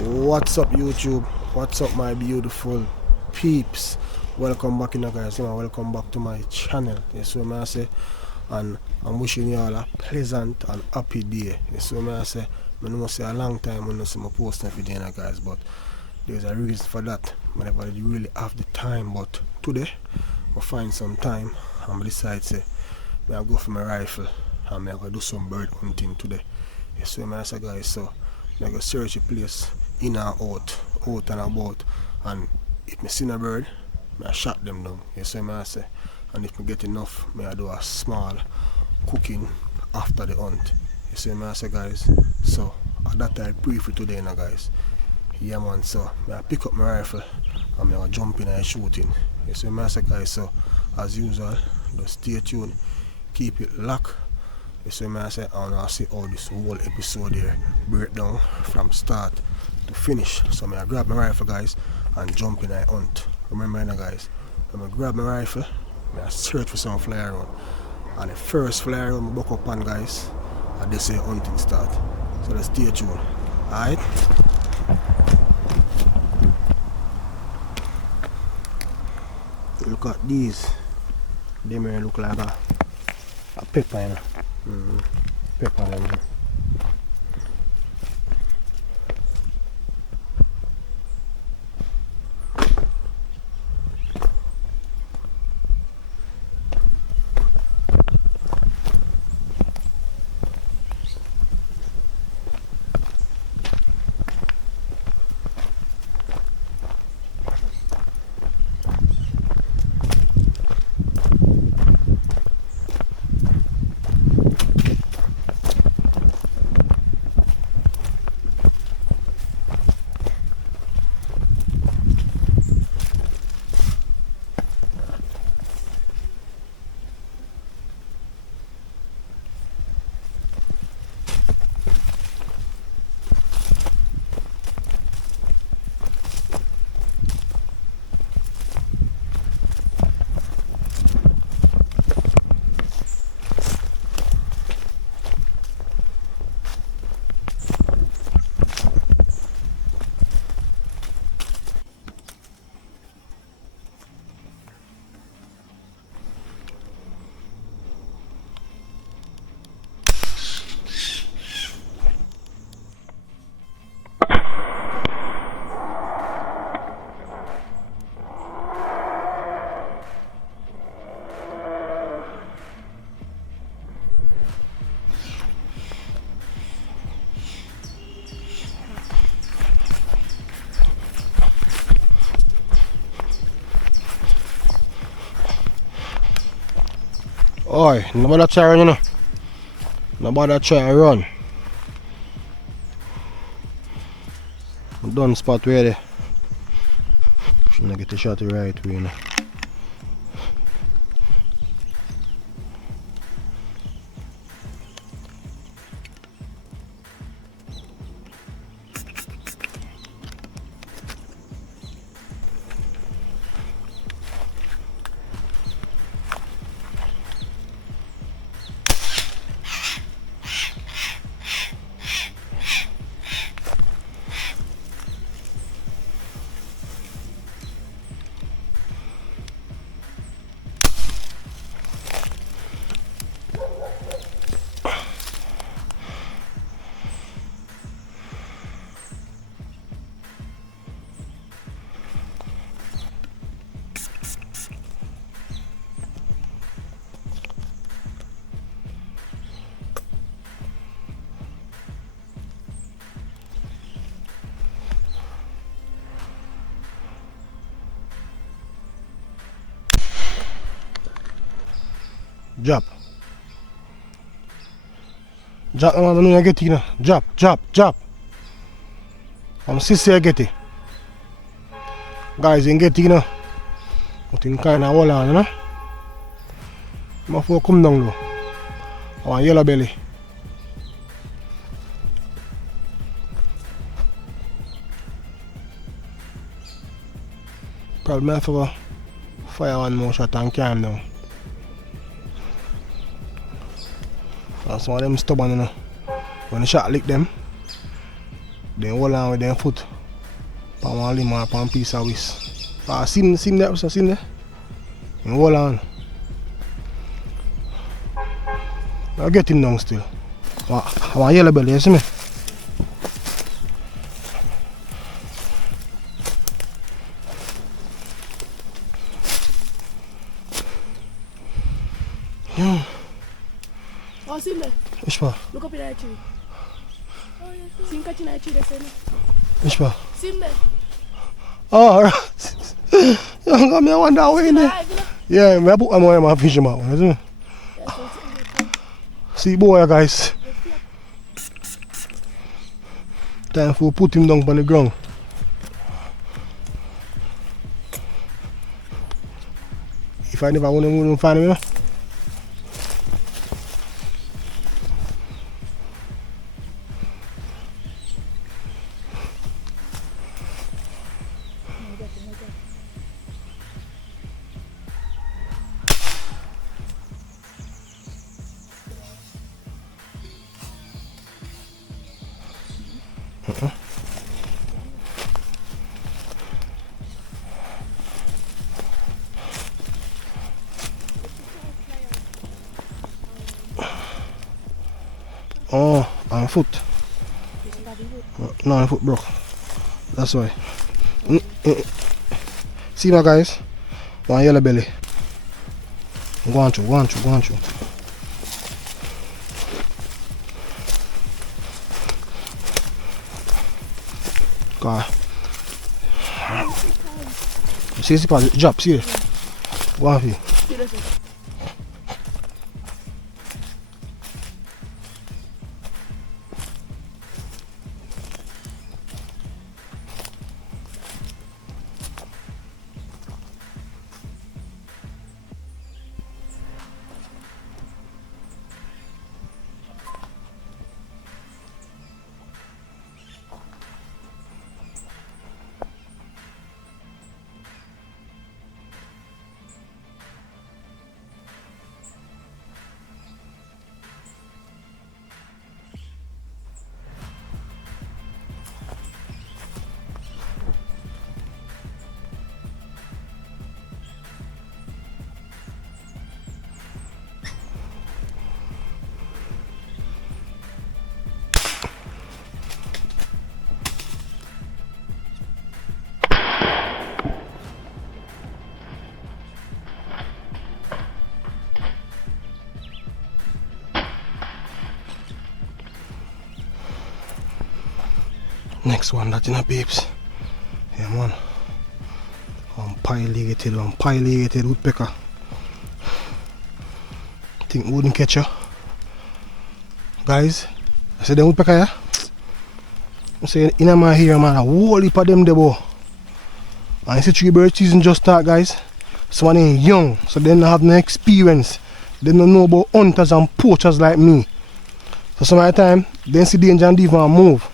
What's up YouTube? What's up my beautiful peeps? Welcome back guys, welcome back to my channel. Yes, what I say, and I'm wishing you all a pleasant and happy day. Yes, what I say, I know say a long time when I see my post every day guys, but there's a reason for that. I never really have the time, but today I find some time and I decide say I go for my rifle and I go do some bird hunting today. Yes, what I say guys, so I go search a place in and out and about, and if I see a bird, I shot them down. You see what I say? And if I get enough, I do a small cooking after the hunt. You see what I say guys? So at that I pray for today now guys. Yeah man, so I pick up my rifle and I jump in and shooting. You see what I say guys? So as usual, just stay tuned, keep it locked. You see what I say? And I'll see how this whole episode here break down from start to finish. So I grab my rifle guys and jump in and hunt. Remember now guys, when I grab my rifle, I search for some fly around. And the first fly around I buck up on guys, and they say hunting start. So let's stay tuned. Alright? Look at these. They may look like a pepper, you know. Pepper them. Oi, nobody try run, you know. Nobody try run. Done spot where they should get the shot the right way, you know. Drop. Drop, I don't know you get it, you know. Drop. I'm CCC I get it. Guys, you get it, you know. But in kind of hold on, you know. I'm going to come down low. I want yellow belly. Probably have to fire one more shot and calm down. Some of them stubborn, you know. When the shot lick them, then hold on with them foot. On one limb or on piece of whisk. See there, so see there? And hold on. I'll get him down still. I want yellow belly, you see me? Yeah. Oh, see me? Which part? Look up in that tree. Oh, yeah. See him catching that tree, they say me. Which part? See me? Oh, alright. I wonder how in there. Yeah, I put my fishing mat, isn't it? See boy guys. Time for put him down on the ground. If I never want to find him, you know? Oh, on foot. No, my foot broke. That's why. See my guys? One yellow belly. Go on through. God. See this part, drop, see it? Go on for you. Next one, that in a babes. Yeah man. Unpileated woodpecker. Think wouldn't catch her. Guys, I said the woodpecker, yeah? I say in my here man, a whole heap of them there boy. And I see tree bird season just start guys. Someone ain't young, so they don't have no experience. They don't know about hunters and poachers like me. So some of the time, they see danger and even move.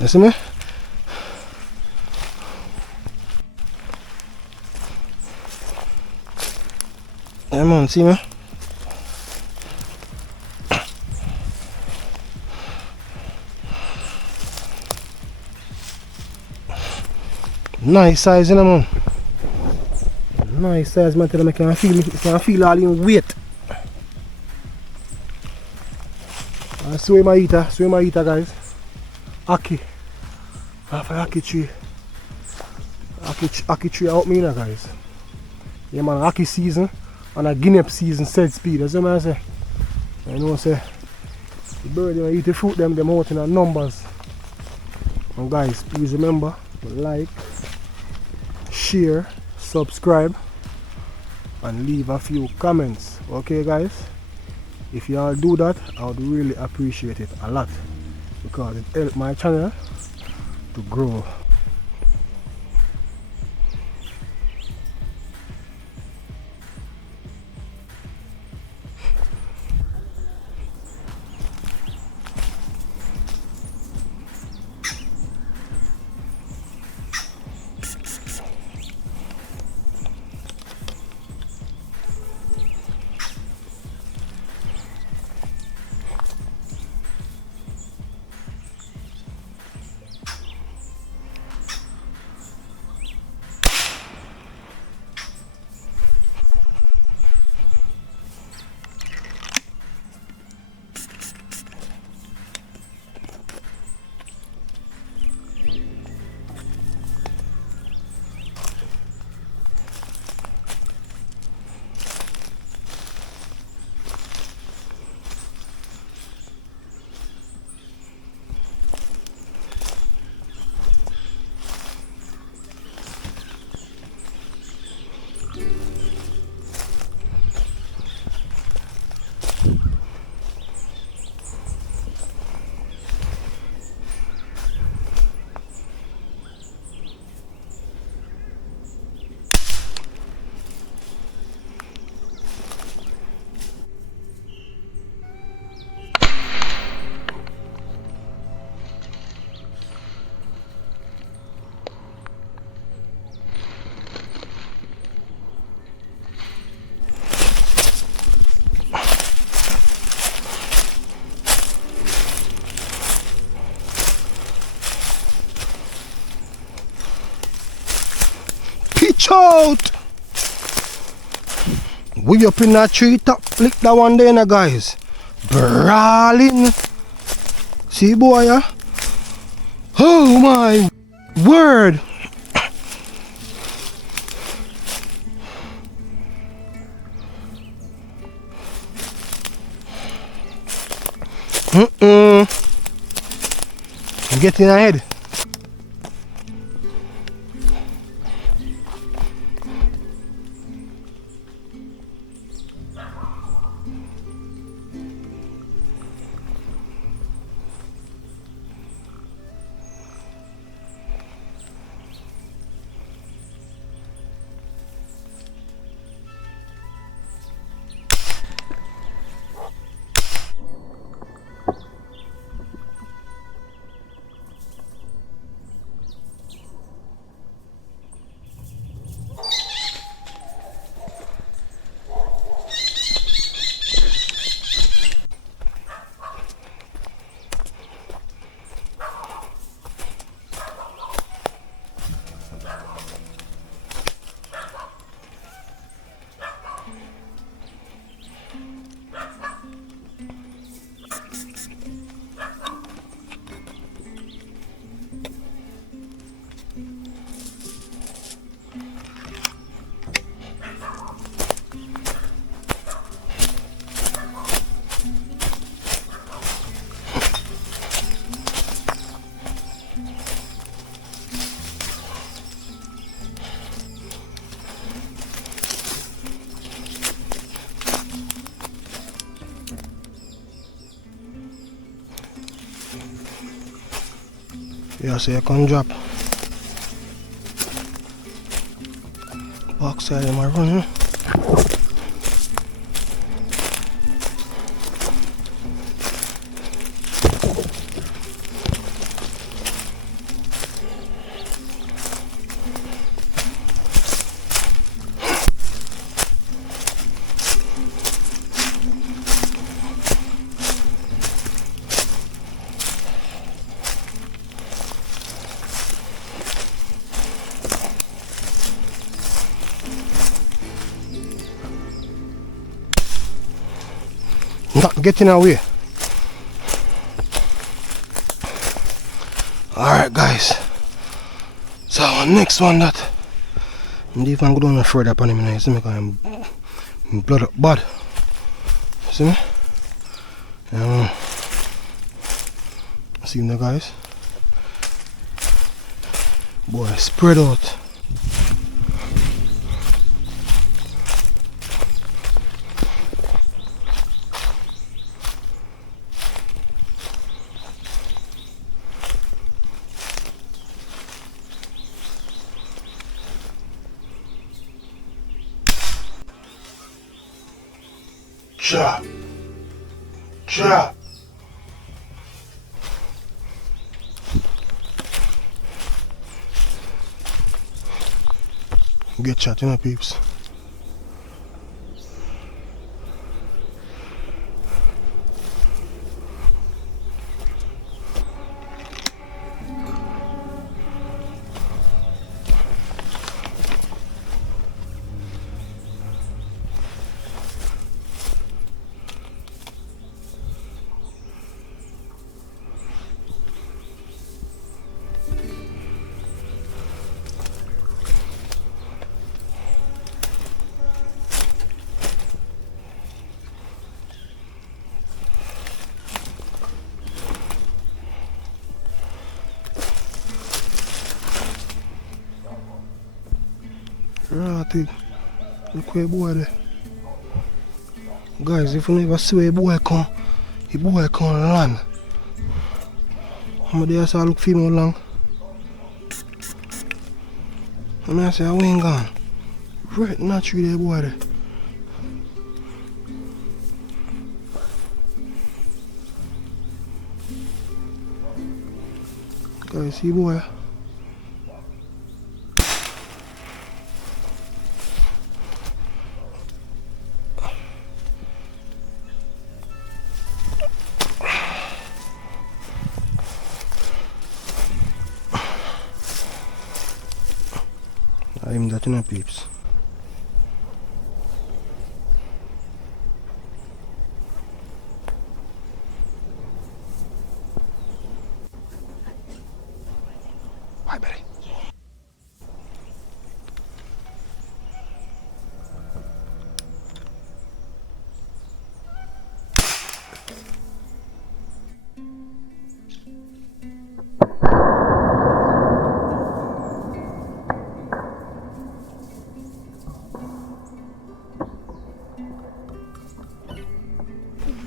You see me? Yeah man, see me? Nice size, you know man. Nice size man, tell them I can feel all in weight. Swim my eater guys. Aki. I have a Aki tree. Aki tree out me now guys. Yeah man, Aki season and a guinea season said speed, that's what I say. You know say the bird they eat the fruit them out in numbers. And guys, please remember to like, share, subscribe and leave a few comments. Okay guys? If you all do that, I would really appreciate it a lot because it helps my channel to grow. Watch out! We up in that tree top, flick that one there now, guys. Brawling. See, boy, yeah? Oh my word! I'm getting ahead. Yeah, so you can drop backside of my run. Not getting away. Alright, guys. So next one that I'm even going down further upon him now, you see me, because I'm blood up bad. See me? See me, guys. Boy, spread out. Chop. Chop. Get shot, you know, peeps. Right, look where boy there. Guys, if you never see where boy come, the boy come land. How many days I look for him long? And I say, I ain't gone. Right, naturally, there boy there. Guys, see boy. I'm that in a peeps. Hi, Betty.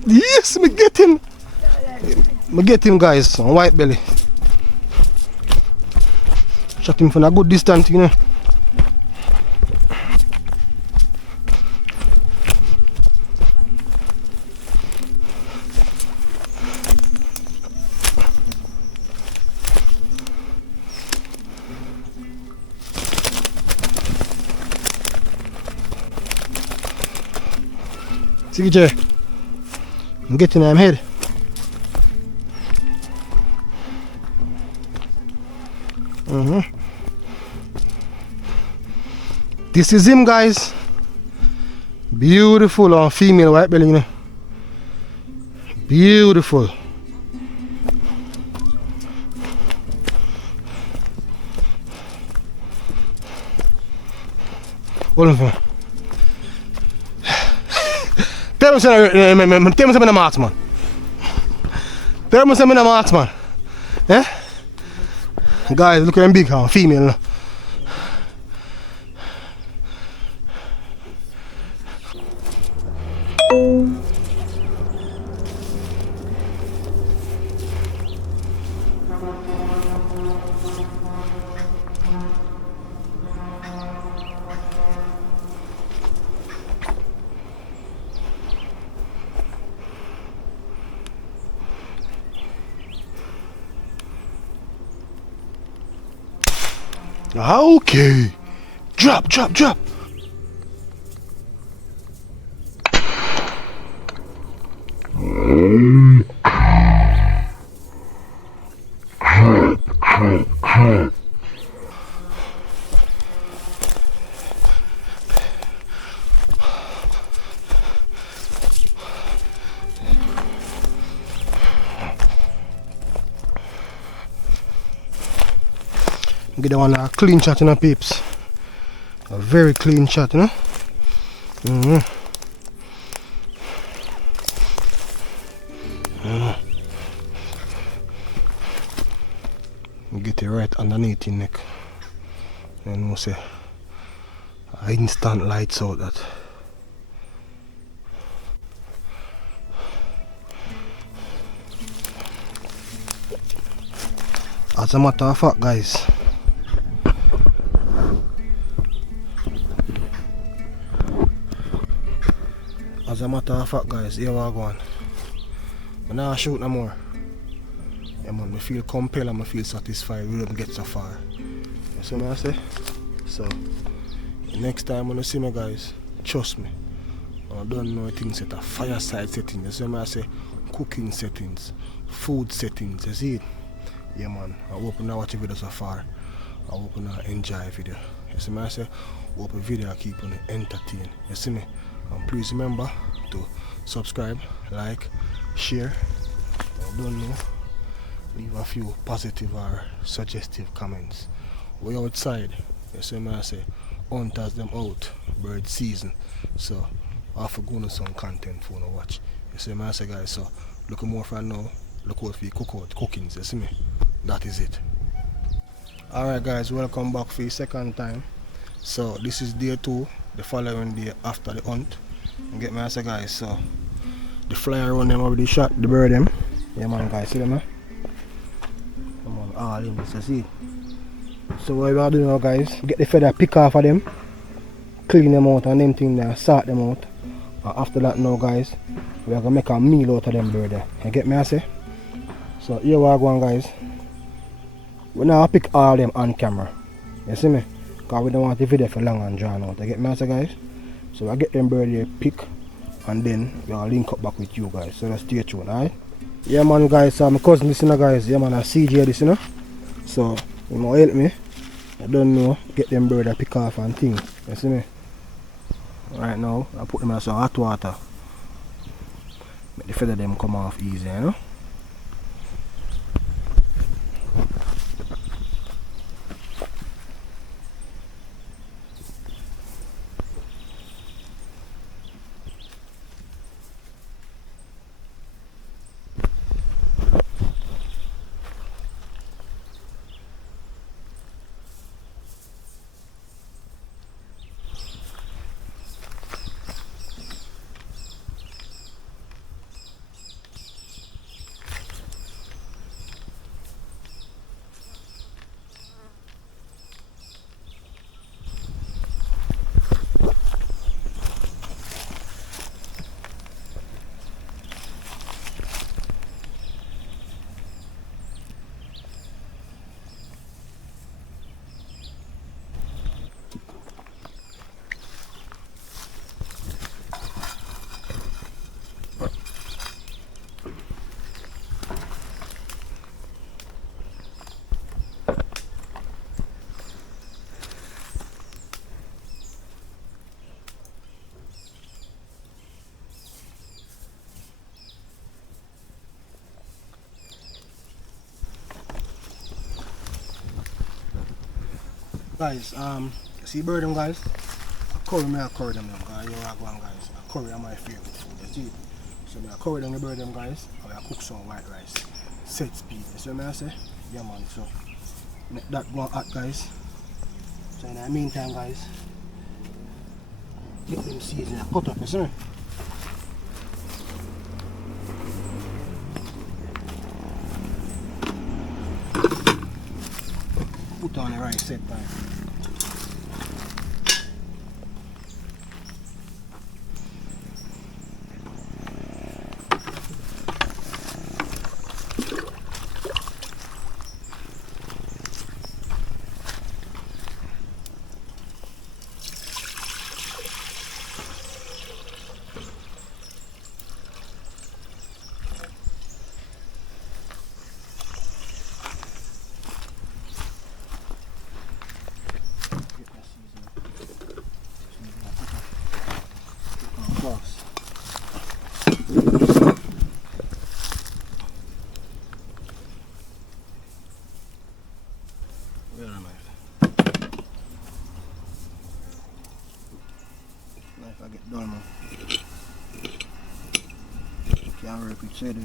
Yes, me get him. Me get him, guys, on white belly. Shot him from a good distance, you know. CJ, I'm getting him head. This is him, guys. Beautiful on female white belly, you know. Beautiful. Hold on for me. Tell me something a marksman. Tell me something a marksman. Eh? Guys, look at them big huh? Female. No? Okay. Drop. Get that one a clean shot, you know, peeps. A very clean shot, you know. Get it right underneath your neck. And we'll say instant lights out that. As a matter of fact, guys, here we are going. I'm not shoot no more. Yeah, man, I feel compelled and I feel satisfied we don't get so far. You see what I say? So, next time when you see me, guys, trust me. I don't know things set a fireside setting. You see what I say? Cooking settings, food settings. You see it? Yeah, man. I hope you watch the video so far. I hope you enjoy the video. You see what I say? I hope the video keep on entertaining. You see me? And please remember to subscribe, like, share. I don't know, leave a few positive or suggestive comments. We outside, you see me I say, hunters them out, bird season. So I have to go on some content for you to watch. You see me I say, guys, so look more for now, look out for your cookings, you see me? That is it. Alright guys, welcome back for the second time. So this is day 2, the following day after the hunt. You get me I say, guys, so the flyer around them already shot the bird them. Yeah man, guys, see them, come on, all in this, you see. So what we are doing now, guys, get the feather pick off of them, clean them out and them thing there, sort them out. And after that now, guys, we are gonna make a meal out of them bird there. You get me I say? So here we are going, guys. We now pick all them on camera. You see me? Because we don't want the video for long and drawn out. You get me I say, guys? So I get them bird here pick and then we'll link up back with you guys. So let's stay tuned, alright? Yeah man, guys, my cousin this, you know, guys. Yeah man, I CJ this, you know. So he might help me I don't know, get them bird a pick off and thing. You see me? Right now, I put them in some hot water. Make the feather them come off easy, you know? Guys, see bird them guys? I curry them guys, you know one guys. I curry are my favorite food, you see it? So I curry them the bird them guys, and I cook some white rice. Set speed, you see what I say? Yeah man, so make that go hot guys. So in the meantime guys, get them seeds and cut up, you see me? Put on the rice set time. Knife I get done man. Can't work with shade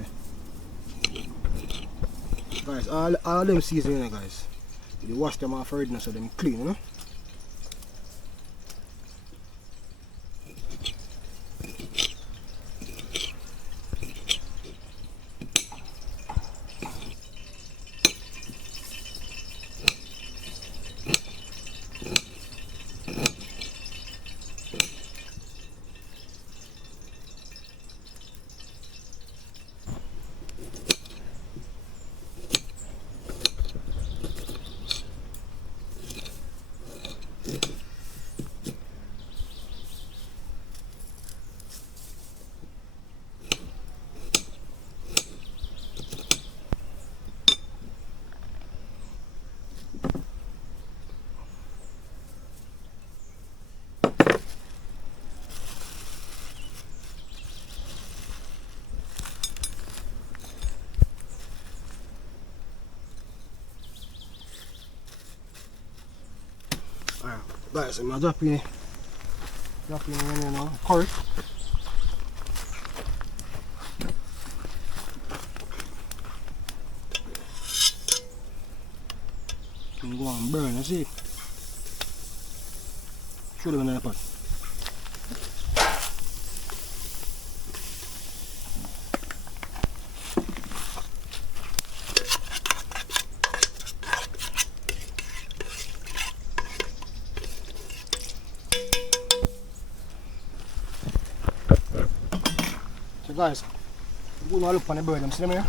guys, all them seasoning guys. You wash them off already so them clean, you know? Guys, I'm dropping in you know, curry. Can go and burn, you see? Show them in the pot. Guys, we're going to look on the bird, them see them here?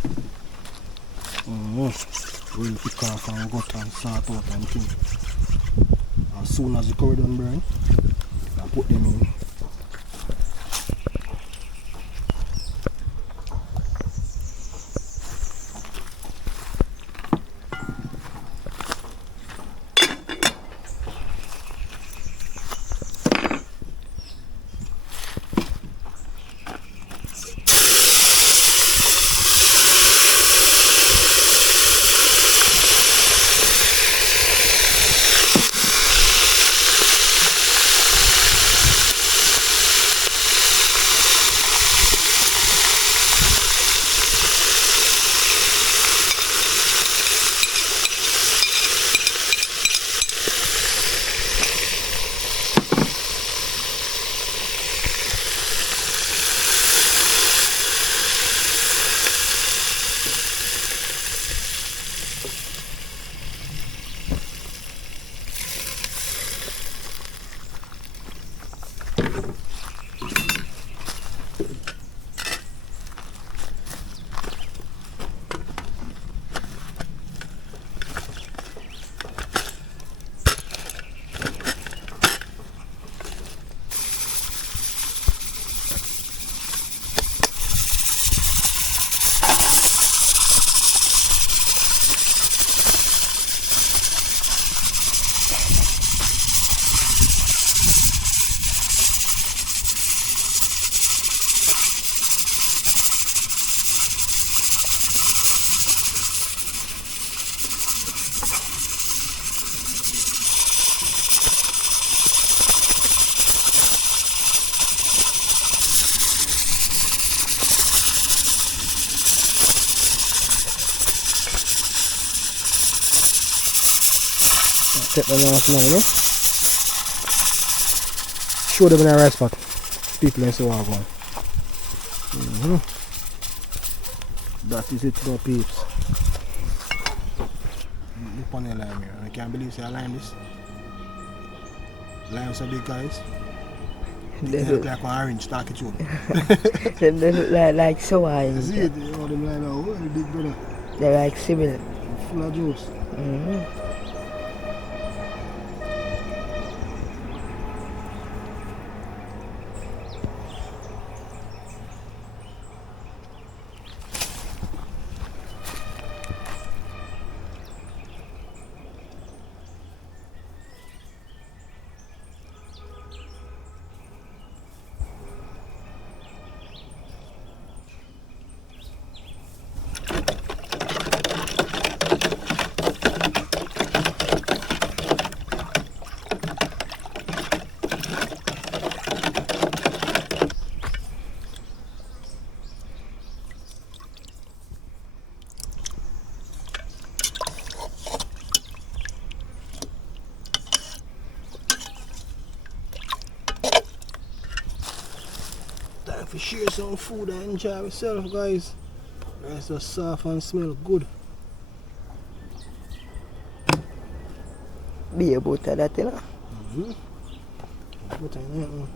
We'll pick off and gut and sort out and thing. As soon as the curry done burn, I put them in. Take them off now, you know. Show them in a rice pot. People and so on. That is it for peeps. Look on the lime here. I can't believe I lime this. Lime so big, guys. They look like an orange stocky tube. They look like sour. See it? All them lime are really big, brother. They're like similar. Full of juice. Time to share some food and enjoy myself, guys. Rice is soft and smell good. Be a butter that, you know. Butter in it, man.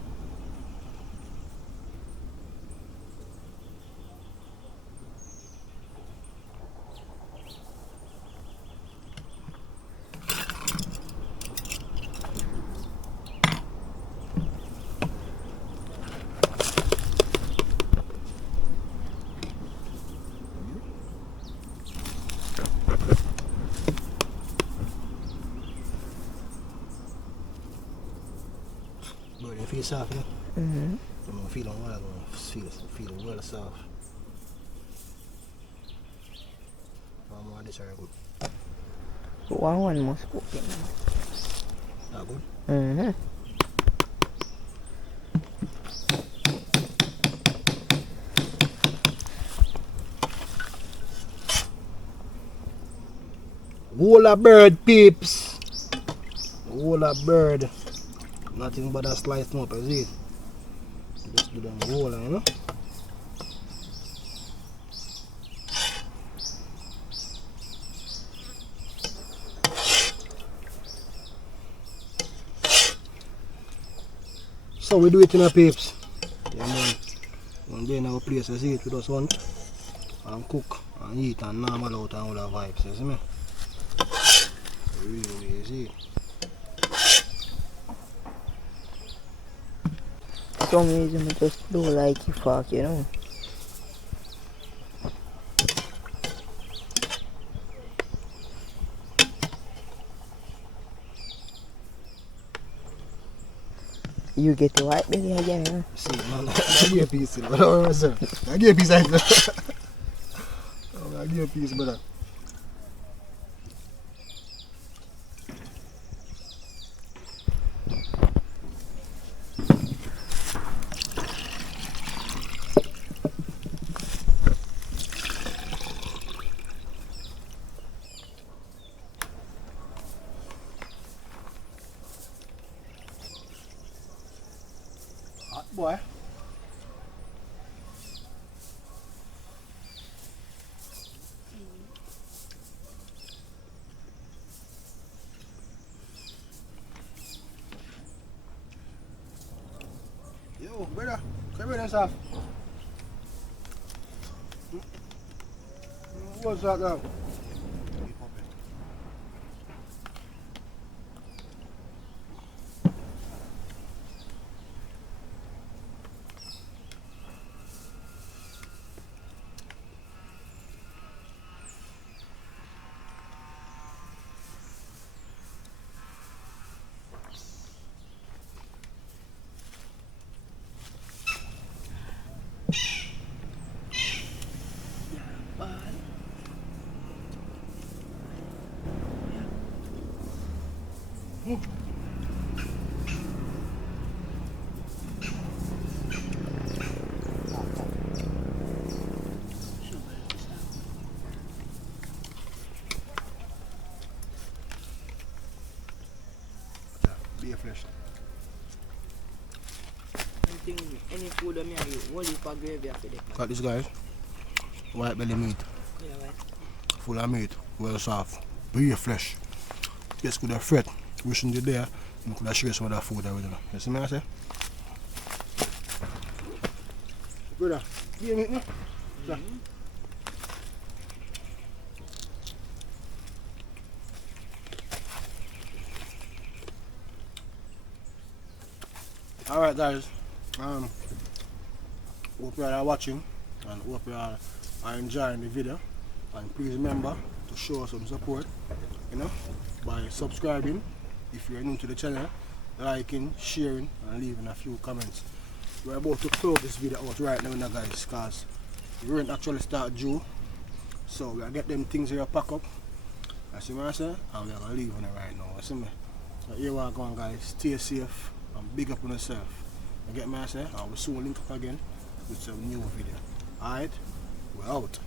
But you feel soft, you know? I'm feeling well, I'm feeling well soft. One more this are good. One must cook it. That good? Whole a bird, peeps. Whole a bird. Nothing but a sliced up, is it? Just do them whole, you know? So we do it in a peeps. Yeah, man. One day in our place, I see it, we just want and cook and eat and normal out and all the vibes, you see me? Really easy. Some reason I just don't like it fuck, you know. You get the white belly again, huh? See, man, I give a piece, but I don't know, sir. I give a piece, I give a piece, brother. Hot boy. Yo, brother, come here and stuff. What's that now? beer flesh. Any food I eat, what you for gravy after that? Got this guys. White belly meat. Yeah, right. Full of meat. Well soft. Beer flesh. Yes, could have fret. Wishing you there. You could have shared some of that food already. You see me I say? Brother, you meet me? Yeah. Alright guys, hope you all are watching and hope you all are enjoying the video, and please remember to show some support, you know, by subscribing if you're new to the channel, liking, sharing and leaving a few comments. We're about to close this video out right now guys, because we won't actually start June, so we'll get them things here pack up, you see what I say, and we're going to leave on it right now, you see me? So here we are going guys, stay safe and big up on yourself. You get me I say, and we'll soon link up again with some new video. Alright, we're out.